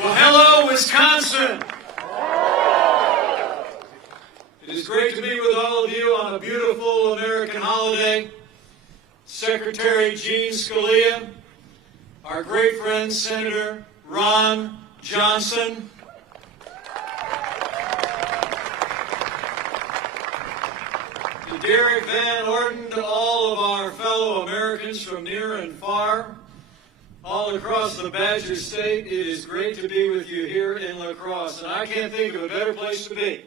Well, hello, Wisconsin. It is great to be with all of you on a beautiful American holiday. Secretary Gene Scalia, our great friend Senator Ron Johnson, to Derek Van Orden, to all of our fellow Americans from near and far, all across the Badger State, it is great to be with you here in La Crosse, and I can't think of a better place to be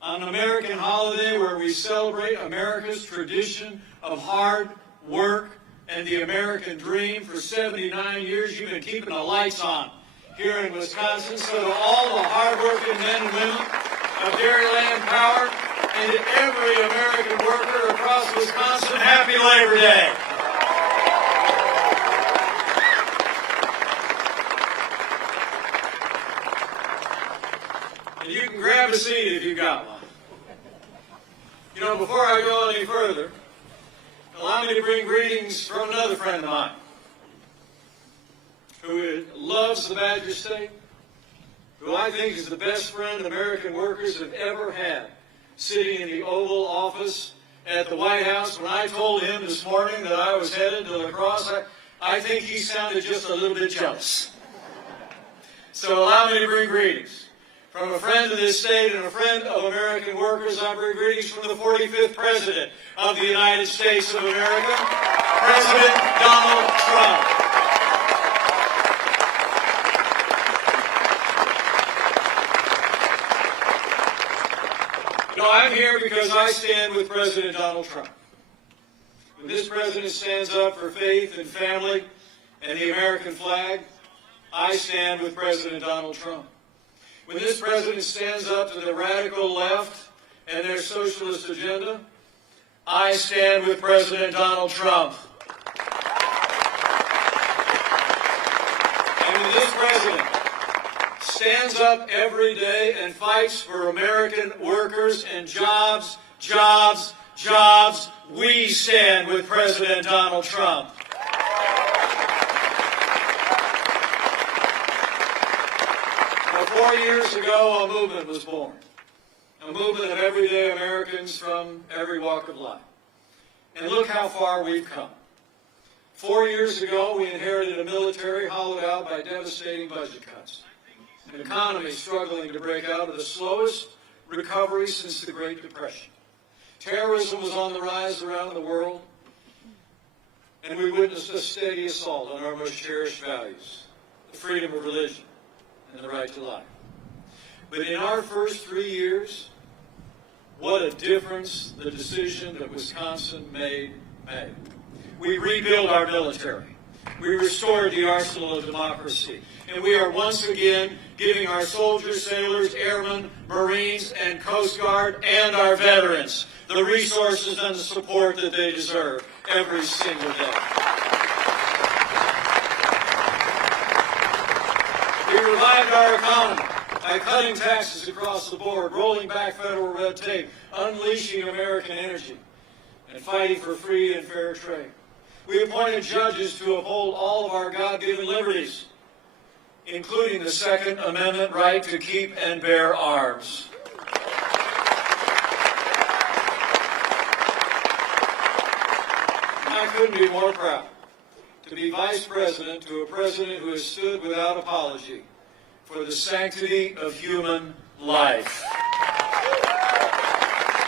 on an American holiday where we celebrate America's tradition of hard work and the American dream. For 79 years, you've been keeping the lights on here in Wisconsin. So to all the hardworking men and women of Dairyland Power and to every American worker across Wisconsin, happy Labor Day. And you can grab a seat if you've got one. You know, before I go any further, allow me to bring greetings from another friend of mine who loves the Badger State, who I think is the best friend American workers have ever had, sitting in the Oval Office at the White House. When I told him this morning that I was headed to La Crosse, I think he sounded just a little bit jealous. So allow me to bring greetings from a friend of this state and a friend of American workers. I bring greetings from the 45th President of the United States of America, President Donald Trump. No, I'm here because I stand with President Donald Trump. When this president stands up for faith and family and the American flag, I stand with President Donald Trump. When this president stands up to the radical left and their socialist agenda, I stand with President Donald Trump. And when this president stands up every day and fights for American workers and jobs, jobs, jobs, we stand with President Donald Trump. 4 years ago, a movement was born, a movement of everyday Americans from every walk of life. And look how far we've come. 4 years ago, we inherited a military hollowed out by devastating budget cuts, an economy struggling to break out of the slowest recovery since the Great Depression. Terrorism was on the rise around the world, and we witnessed a steady assault on our most cherished values, the freedom of religion and the right to life. But in our first 3 years, what a difference the decision that Wisconsin made. We rebuilt our military. We restored the arsenal of democracy. And we are once again giving our soldiers, sailors, airmen, Marines, and Coast Guard, and our veterans the resources and the support that they deserve every single day. We revived our economy by cutting taxes across the board, rolling back federal red tape, unleashing American energy, and fighting for free and fair trade. We appointed judges to uphold all of our God-given liberties, including the Second Amendment right to keep and bear arms. And I couldn't be more proud to be vice president to a president who has stood without apology for the sanctity of human life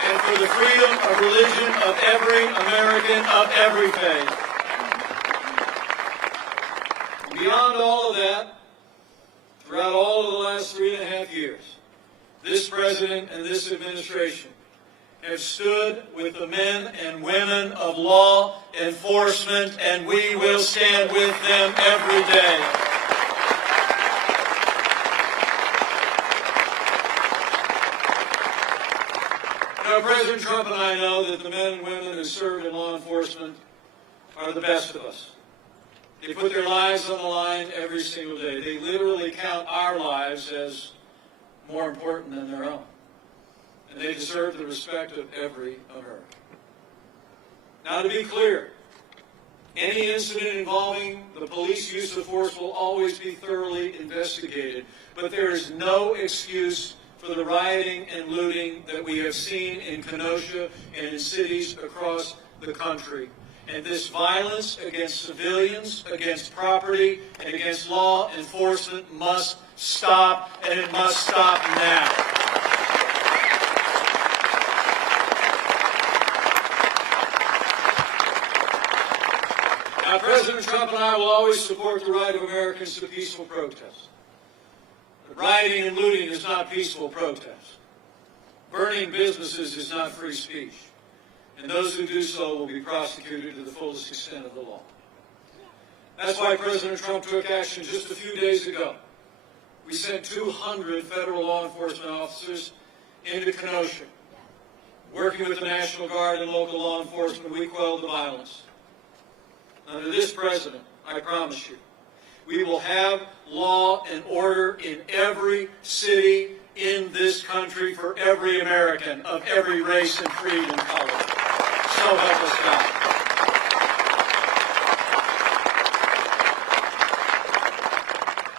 and for the freedom of religion of every American of every faith. Beyond all of that, throughout all of the last 3.5 years, this president and this administration have stood with the men and women of law enforcement, and we will stand with them every day. Now, President Trump and I know that the men and women who serve in law enforcement are the best of us. They put their lives on the line every single day. They literally count our lives as more important than their own. And they deserve the respect of every American. Now, to be clear, Any incident involving the police use of force will always be thoroughly investigated, but there is no excuse for the rioting and looting that we have seen in Kenosha and in cities across the country. And this violence against civilians, against property, and against law enforcement must stop, and it must stop now. Now, President Trump and I will always support the right of Americans to peaceful protest. But rioting and looting is not peaceful protest. Burning businesses is not free speech. And those who do so will be prosecuted to the fullest extent of the law. That's why President Trump took action just a few days ago. We sent 200 federal law enforcement officers into Kenosha. Working with the National Guard and local law enforcement, we quelled the violence. Under this president, I promise you, we will have law and order in every city in this country for every American of every race and creed and color. So help us God.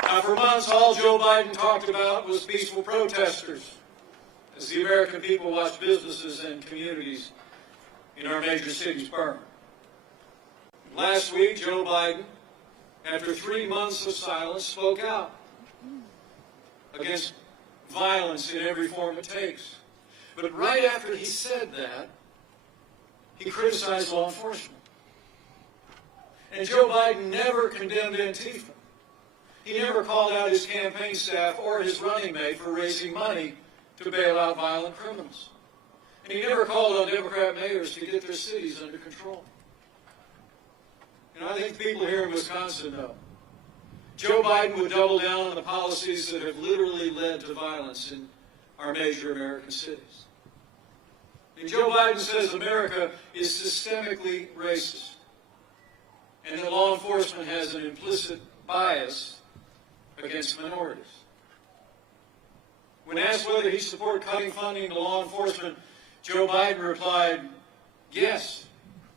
Now, for months, all Joe Biden talked about was peaceful protesters as the American people watched businesses and communities in our major cities burn. Last week, Joe Biden, after 3 months of silence, spoke out against violence in every form it takes. But right after he said that, he criticized law enforcement. And Joe Biden never condemned Antifa. He never called out his campaign staff or his running mate for raising money to bail out violent criminals. And he never called on Democrat mayors to get their cities under control. And I think people here in Wisconsin know. Joe Biden would double down on the policies that have literally led to violence in our major American cities. And Joe Biden says America is systemically racist and that law enforcement has an implicit bias against minorities. When asked whether he supported cutting funding to law enforcement, Joe Biden replied, yes,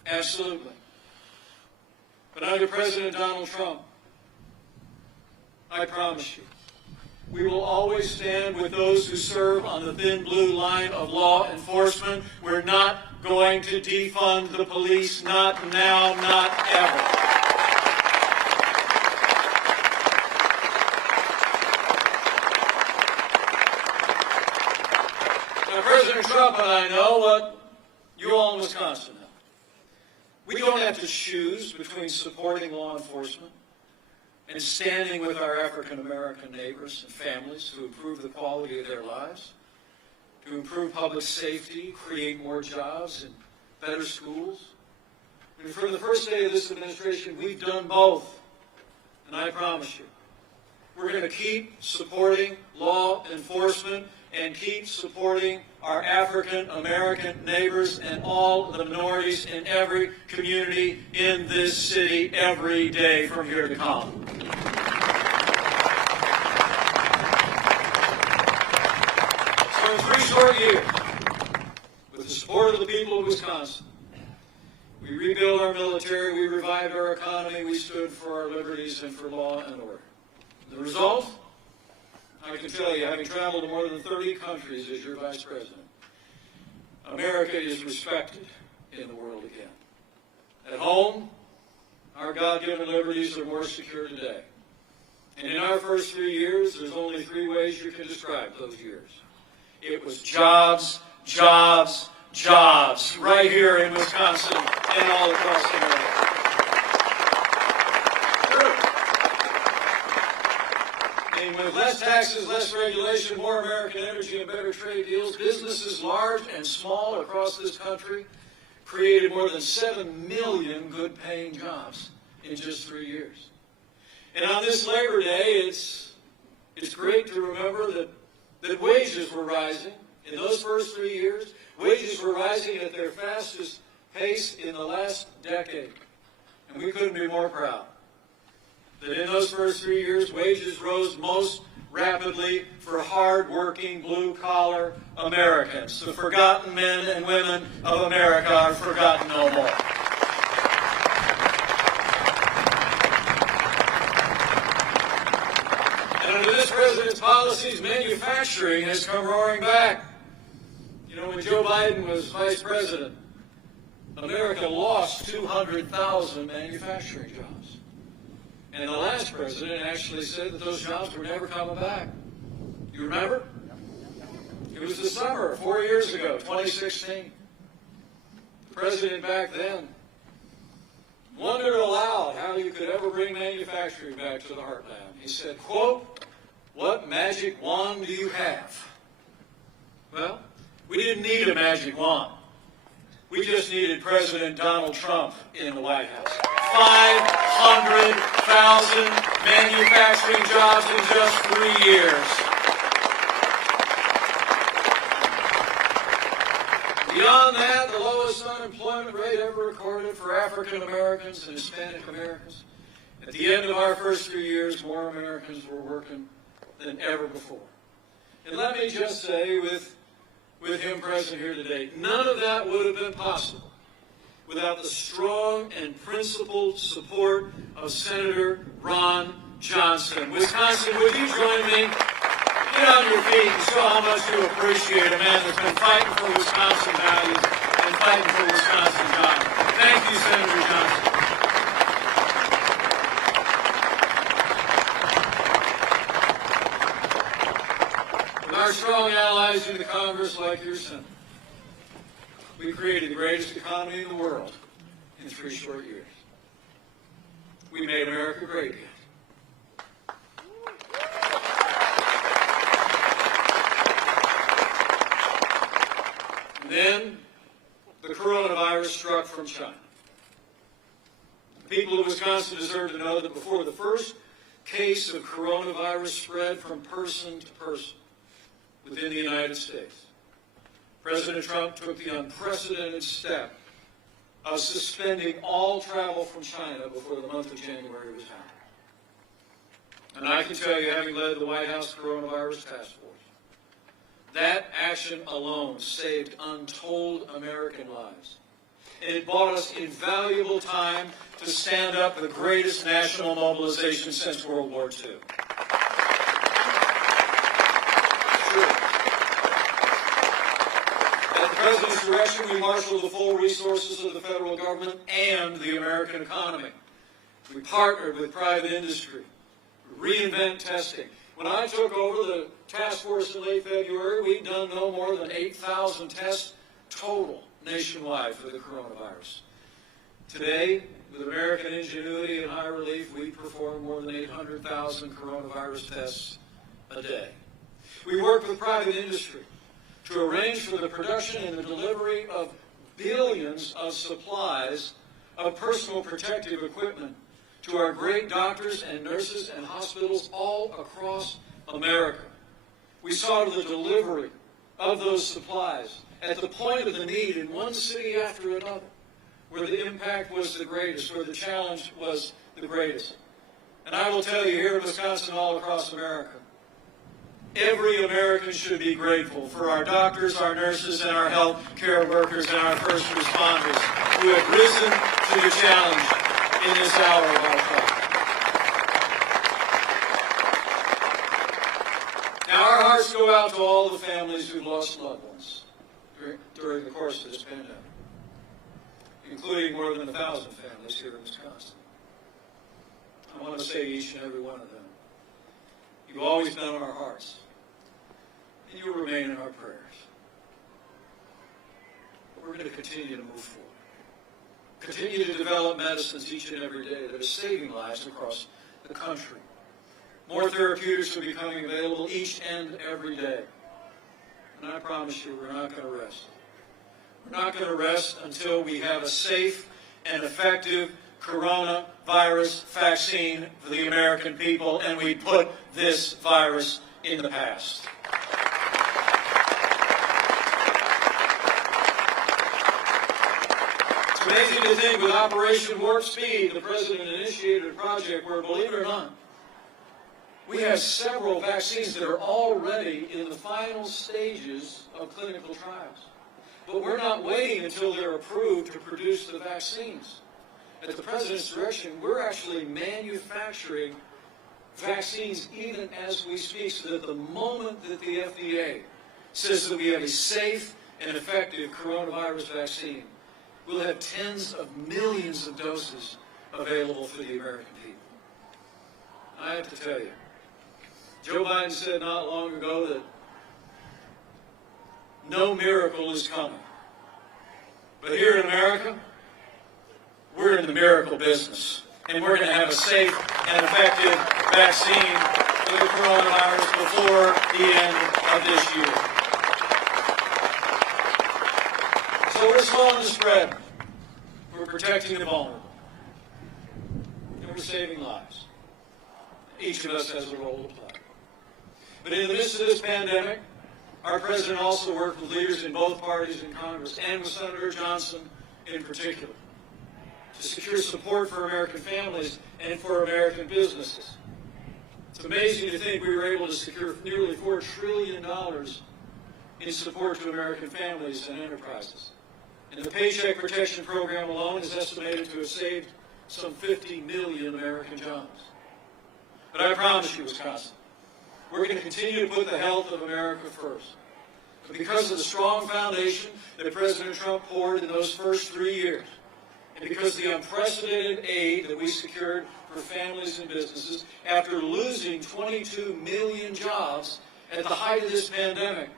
absolutely. But under President Donald Trump, I promise you, we will always stand with those who serve on the thin blue line of law enforcement. We're not going to defund the police, not now, not ever. Now, President Trump and I know what you all in Wisconsin know. We don't have to choose between supporting law enforcement and standing with our African-American neighbors and families to improve the quality of their lives, to improve public safety, create more jobs and better schools. And from the first day of this administration, we've done both. And I promise you, we're going to keep supporting law enforcement and keep supporting our African-American neighbors and all the minorities in every community in this city every day from here to come. So in 3 short years, with the support of the people of Wisconsin, we rebuilt our military, we revived our economy, we stood for our liberties and for law and order. The result? I can tell you, having traveled to more than 30 countries as your vice president, America is respected in the world again. At home, our God-given liberties are more secure today. And in our first 3 years, there's only 3 ways you can describe those years. It was jobs, jobs, jobs, right here in Wisconsin and all across America. And with less taxes, less regulation, more American energy, and better trade deals, businesses large and small across this country created more than 7 million good-paying jobs in just 3 years. And on this Labor Day, it's great to remember that wages were rising. In those first 3 years, wages were rising at their fastest pace in the last decade. And we couldn't be more proud that in those first 3 years, wages rose most rapidly for hard-working, blue-collar Americans. The forgotten men and women of America are forgotten no more. this president's policies, manufacturing has come roaring back. You know, when Joe Biden was vice president, America lost 200,000 manufacturing jobs. And the last president actually said that those jobs were never coming back. You remember? It was the summer, 4 years ago, 2016. The president back then wondered aloud how you could ever bring manufacturing back to the heartland. He said, quote, "What magic wand do you have?" Well, we didn't need a magic wand. We just needed President Donald Trump in the White House. 500,000 manufacturing jobs in just 3 years. Beyond that, the lowest unemployment rate ever recorded for African Americans and Hispanic Americans. At the end of our first 3 years, more Americans were working than ever before. And let me just say, with him present here today, none of that would have been possible without the strong and principled support of Senator Ron Johnson. Wisconsin, would you join me? Get on your feet and show how much you appreciate a man that's been fighting for Wisconsin values and fighting for Wisconsin jobs. Thank you, Senator Johnson. With our strong allies in the Congress like your Senate, we created the greatest economy in the world in 3 short years. We made America great again. Then the coronavirus struck from China. The people of Wisconsin deserve to know that before the first case of coronavirus spread from person to person within the United States, President Trump took the unprecedented step of suspending all travel from China before the month of January was out. And I can tell you, having led the White House Coronavirus Task Force, that action alone saved untold American lives. And it bought us invaluable time to stand up the greatest national mobilization since World War II. It's true. At the President's direction, we marshaled the full resources of the federal government and the American economy. We partnered with private industry, reinvent testing. When I took over the task force in late February, we'd done no more than 8,000 tests total nationwide for the coronavirus. Today, with American ingenuity and high relief, we perform more than 800,000 coronavirus tests a day. We work with private industry to arrange for the production and the delivery of billions of supplies of personal protective equipment to our great doctors and nurses and hospitals all across America. We saw to the delivery of those supplies at the point of the need in one city after another, where the impact was the greatest, where the challenge was the greatest. And I will tell you, here in Wisconsin, all across America, every American should be grateful for our doctors, our nurses, and our health care workers and our first responders who have risen to the challenge in this hour of our fight. Now, our hearts go out to all the families who've lost loved ones during the course of this pandemic, including more than 1,000 families here in Wisconsin. I want to say to each and every one of them, you've always been on our hearts, and you will remain in our prayers. But we're going to continue to move forward. Continue to develop medicines each and every day that are saving lives across the country. More therapeutics are becoming available each and every day. And I promise you, we're not going to rest. We're not going to rest until we have a safe and effective coronavirus vaccine for the American people, and we put this virus in the past. It's amazing to think with Operation Warp Speed, the President initiated a project where, believe it or not, we have several vaccines that are already in the final stages of clinical trials. But we're not waiting until they're approved to produce the vaccines. At the President's direction, we're actually manufacturing vaccines even as we speak, so that the moment that the FDA says that we have a safe and effective coronavirus vaccine, we'll have tens of millions of doses available for the American people. I have to tell you, Joe Biden said not long ago that no miracle is coming. But here in America, we're in the miracle business. And we're going to have a safe and effective vaccine for the coronavirus before the end of this year. So we're slowing the spread. We're protecting the vulnerable. And we're saving lives. Each of us has a role to play. But in the midst of this pandemic, our president also worked with leaders in both parties in Congress and with Senator Johnson in particular to secure support for American families and for American businesses. It's amazing to think we were able to secure nearly $4 trillion in support to American families and enterprises. And the Paycheck Protection Program alone is estimated to have saved some 50 million American jobs. But I promise you, Wisconsin, we're going to continue to put the health of America first. But because of the strong foundation that President Trump poured in those first 3 years, and because of the unprecedented aid that we secured for families and businesses after losing 22 million jobs at the height of this pandemic,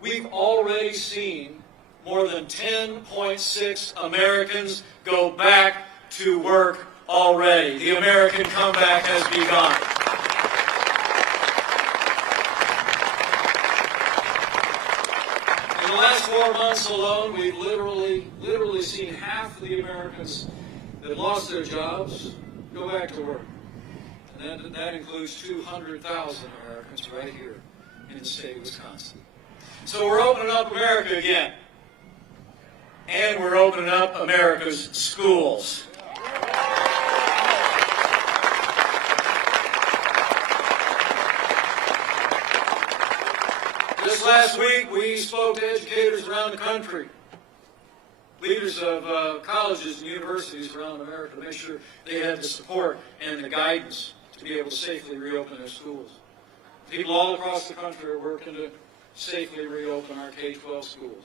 we've already seen more than 10.6 Americans go back to work already. The American comeback has begun. In the last 4 months alone, we've literally seen half of the Americans that lost their jobs go back to work. And that includes 200,000 Americans right here in the state of Wisconsin. So we're opening up America again. And we're opening up America's schools. This last week, we spoke to educators around the country, leaders of colleges and universities around America to make sure they had the support and the guidance to be able to safely reopen their schools. People all across the country are working to safely reopen our K-12 schools.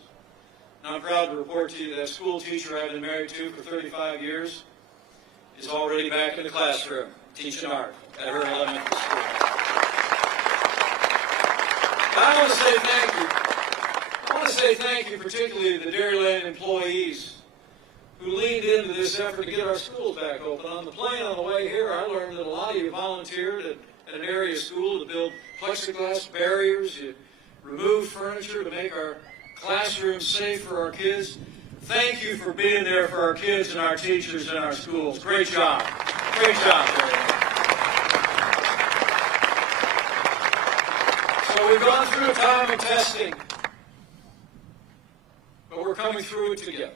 And I'm proud to report to you that a school teacher I've been married to for 35 years is already back in the classroom teaching art at her elementary school. I want to say thank you. I want to say thank you particularly to the Dairyland employees who leaned into this effort to get our schools back open. On the plane on the way here, I learned that a lot of you volunteered at an area school to build plexiglass barriers. You removed furniture to make our classrooms safe for our kids. Thank you for being there for our kids and our teachers and our schools. Great job. Great job, Dairyland. So we've gone through a time of testing, but we're coming through it together.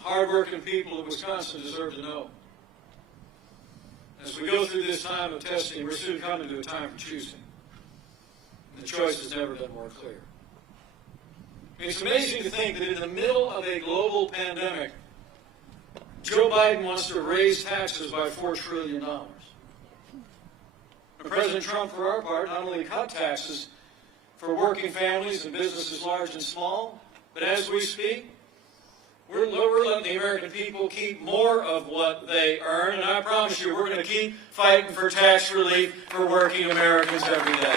Hard-working people of Wisconsin deserve to know. As we go through this time of testing, we're soon coming to a time for choosing. And the choice has never been more clear. It's amazing to think that in the middle of a global pandemic, Joe Biden wants to raise taxes by $4 trillion. And President Trump, for our part, not only cut taxes for working families and businesses large and small, but as we speak, we're letting the American people keep more of what they earn. And I promise you, we're going to keep fighting for tax relief for working Americans every day.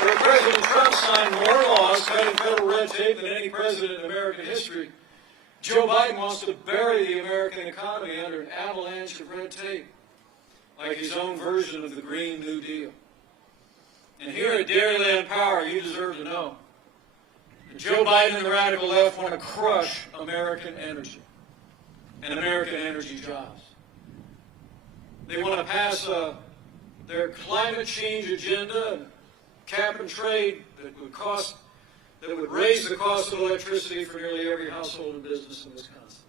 Where President Trump signed more laws cutting federal red tape than any president in American history, Joe Biden wants to bury the American economy under an avalanche of red tape, like his own version of the Green New Deal. And here at Dairyland Power, you deserve to know that Joe Biden and the radical left want to crush American energy and American energy jobs. They want to pass their climate change agenda and cap and trade that would raise the cost of electricity for nearly every household and business in Wisconsin.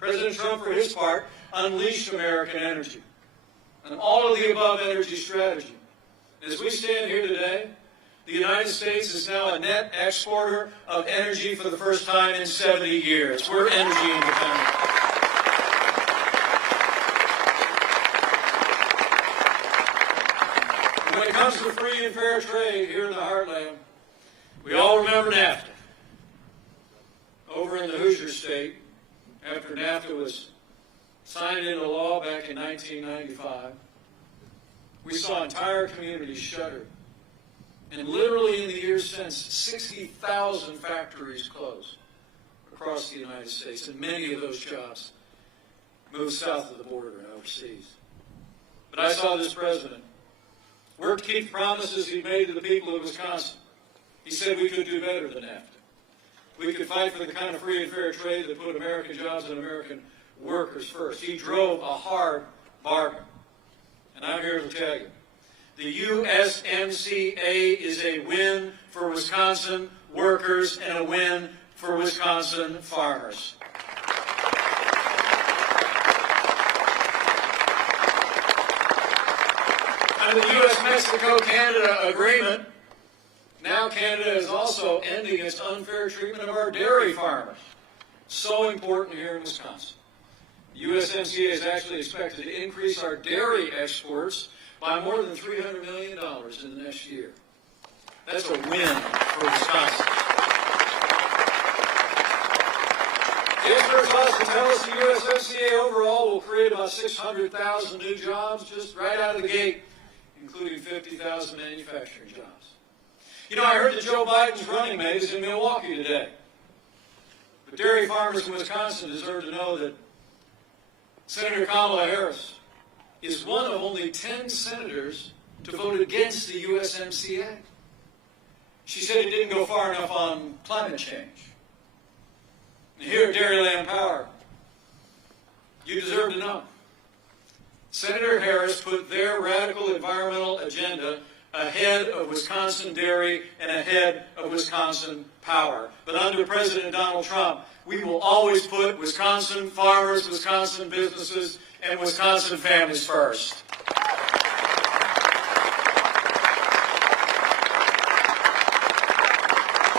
President Trump, for his part, unleashed American energy and all of the above energy strategy. As we stand here today, the United States is now a net exporter of energy for the first time in 70 years. We're energy independent. comes to free and fair trade here in the heartland, we all remember NAFTA. Over in the Hoosier State, after NAFTA was signed into law back in 1995, we saw entire communities shuttered. And literally in the years since, 60,000 factories closed across the United States, and many of those jobs moved south of the border and overseas. But I saw this president work to keep the promises he made to the people of Wisconsin. He said we could do better than NAFTA. We could fight for the kind of free and fair trade that put American jobs and American workers first. He drove a hard bargain. And I'm here to tell you, the USMCA is a win for Wisconsin workers and a win for Wisconsin farmers. Under the U.S.-Mexico-Canada agreement, now Canada is also ending its unfair treatment of our dairy farmers. So important here in Wisconsin. The USMCA is actually expected to increase our dairy exports by more than $300 million in the next year. That's a win for Wisconsin. The experts also tell us the USMCA overall will create about 600,000 new jobs just right out of the gate, including 50,000 manufacturing jobs. You know, I heard that Joe Biden's running mate is in Milwaukee today. But dairy farmers in Wisconsin deserve to know that Senator Kamala Harris is one of only 10 senators to vote against the USMCA. She said it didn't go far enough on climate change. And here at Dairyland Power, you deserve to know. Senator Harris put their radical environmental agenda ahead of Wisconsin dairy and ahead of Wisconsin power. But under President Donald Trump, we will always put Wisconsin farmers, Wisconsin businesses, and Wisconsin families first.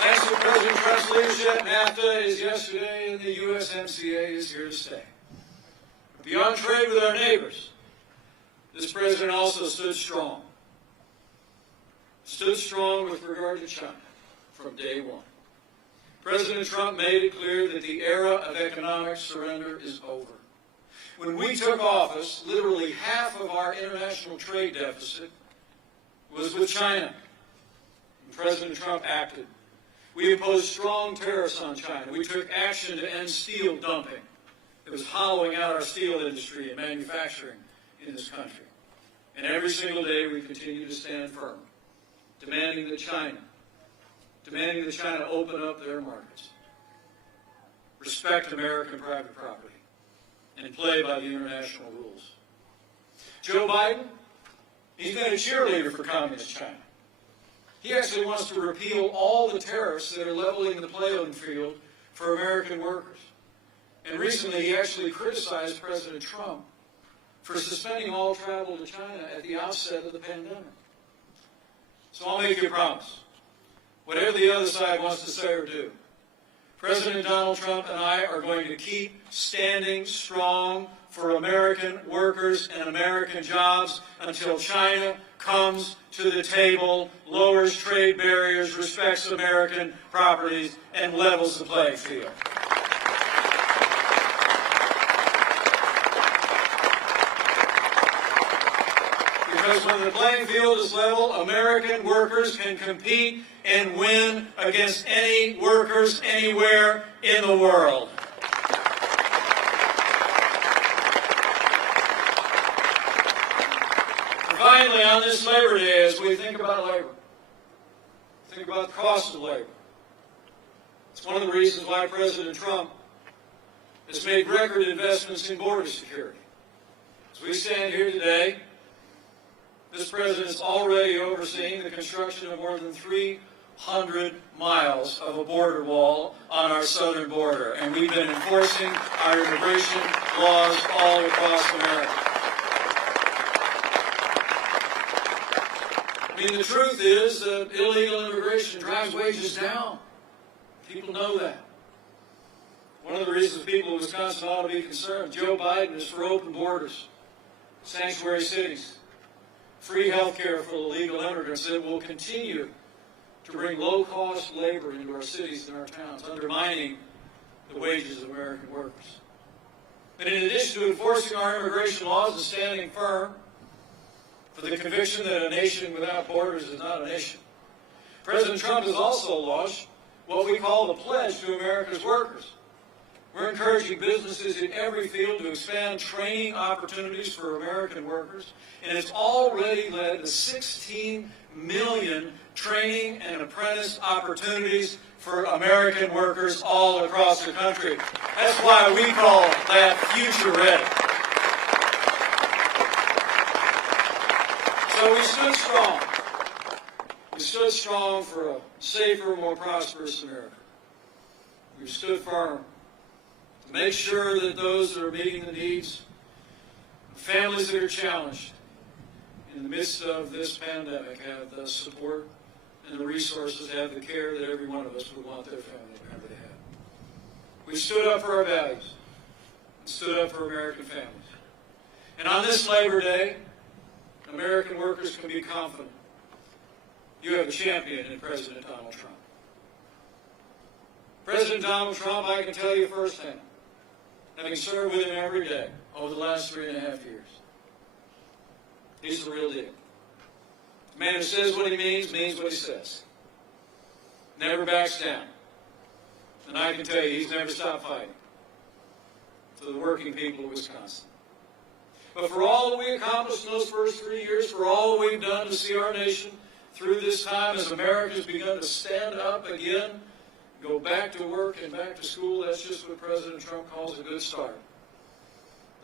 Thanks to President Trump's leadership, NAFTA is yesterday and the USMCA is here to stay. Beyond trade with our neighbors, this president also stood strong. Stood strong with regard to China from day one. President Trump made it clear that the era of economic surrender is over. When we took office, literally half of our international trade deficit was with China. And President Trump acted. We imposed strong tariffs on China. We took action to end steel dumping that was hollowing out our steel industry and manufacturing in this country. And every single day we continue to stand firm, demanding that China open up their markets, respect American private property, and play by the international rules. Joe Biden, he's been a cheerleader for communist China. He actually wants to repeal all the tariffs that are leveling the playing field for American workers. And recently he actually criticized President Trump for suspending all travel to China at the outset of the pandemic. So I'll make you a promise. Whatever the other side wants to say or do, President Donald Trump and I are going to keep standing strong for American workers and American jobs until China comes to the table, lowers trade barriers, respects American properties, and levels the playing field. Because when the playing field is level, American workers can compete and win against any workers anywhere in the world. And finally, on this Labor Day, as we think about labor, think about the cost of labor. It's one of the reasons why President Trump has made record investments in border security. As we stand here today, this president is already overseeing the construction of more than 300 miles of a border wall on our southern border, and we've been enforcing our immigration laws all across America. I mean, the truth is that illegal immigration drives wages down. People know that. One of the reasons people in Wisconsin ought to be concerned, Joe Biden is for open borders, sanctuary cities. free health care for illegal immigrants that will continue to bring low-cost labor into our cities and our towns, undermining the wages of American workers. And in addition to enforcing our immigration laws and standing firm for the conviction that a nation without borders is not a nation, President Trump has also launched what we call the Pledge to America's Workers. We're encouraging businesses in every field to expand training opportunities for American workers, and it's already led to 16 million training and apprentice opportunities for American workers all across the country. That's why we call that Future Ready. So we stood strong. We stood strong for a safer, more prosperous America. We stood firm to make sure that those that are meeting the needs of families that are challenged in the midst of this pandemic have the support and the resources, have the care that every one of us would want their family member to have. We stood up for our values and stood up for American families. And on this Labor Day, American workers can be confident you have a champion in President Donald Trump. President Donald Trump, I can tell you firsthand, having served with him every day over the last 3.5 years, he's the real deal. The man who says what he means what he says. Never backs down. And I can tell you, he's never stopped fighting for the working people of Wisconsin. But for all that we accomplished in those first 3 years, for all that we've done to see our nation through this time as America's begun to stand up again, go back to work and back to school, that's just what President Trump calls a good start.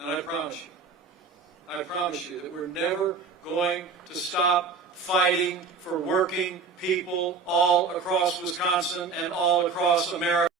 And I promise you that we're never going to stop fighting for working people all across Wisconsin and all across America.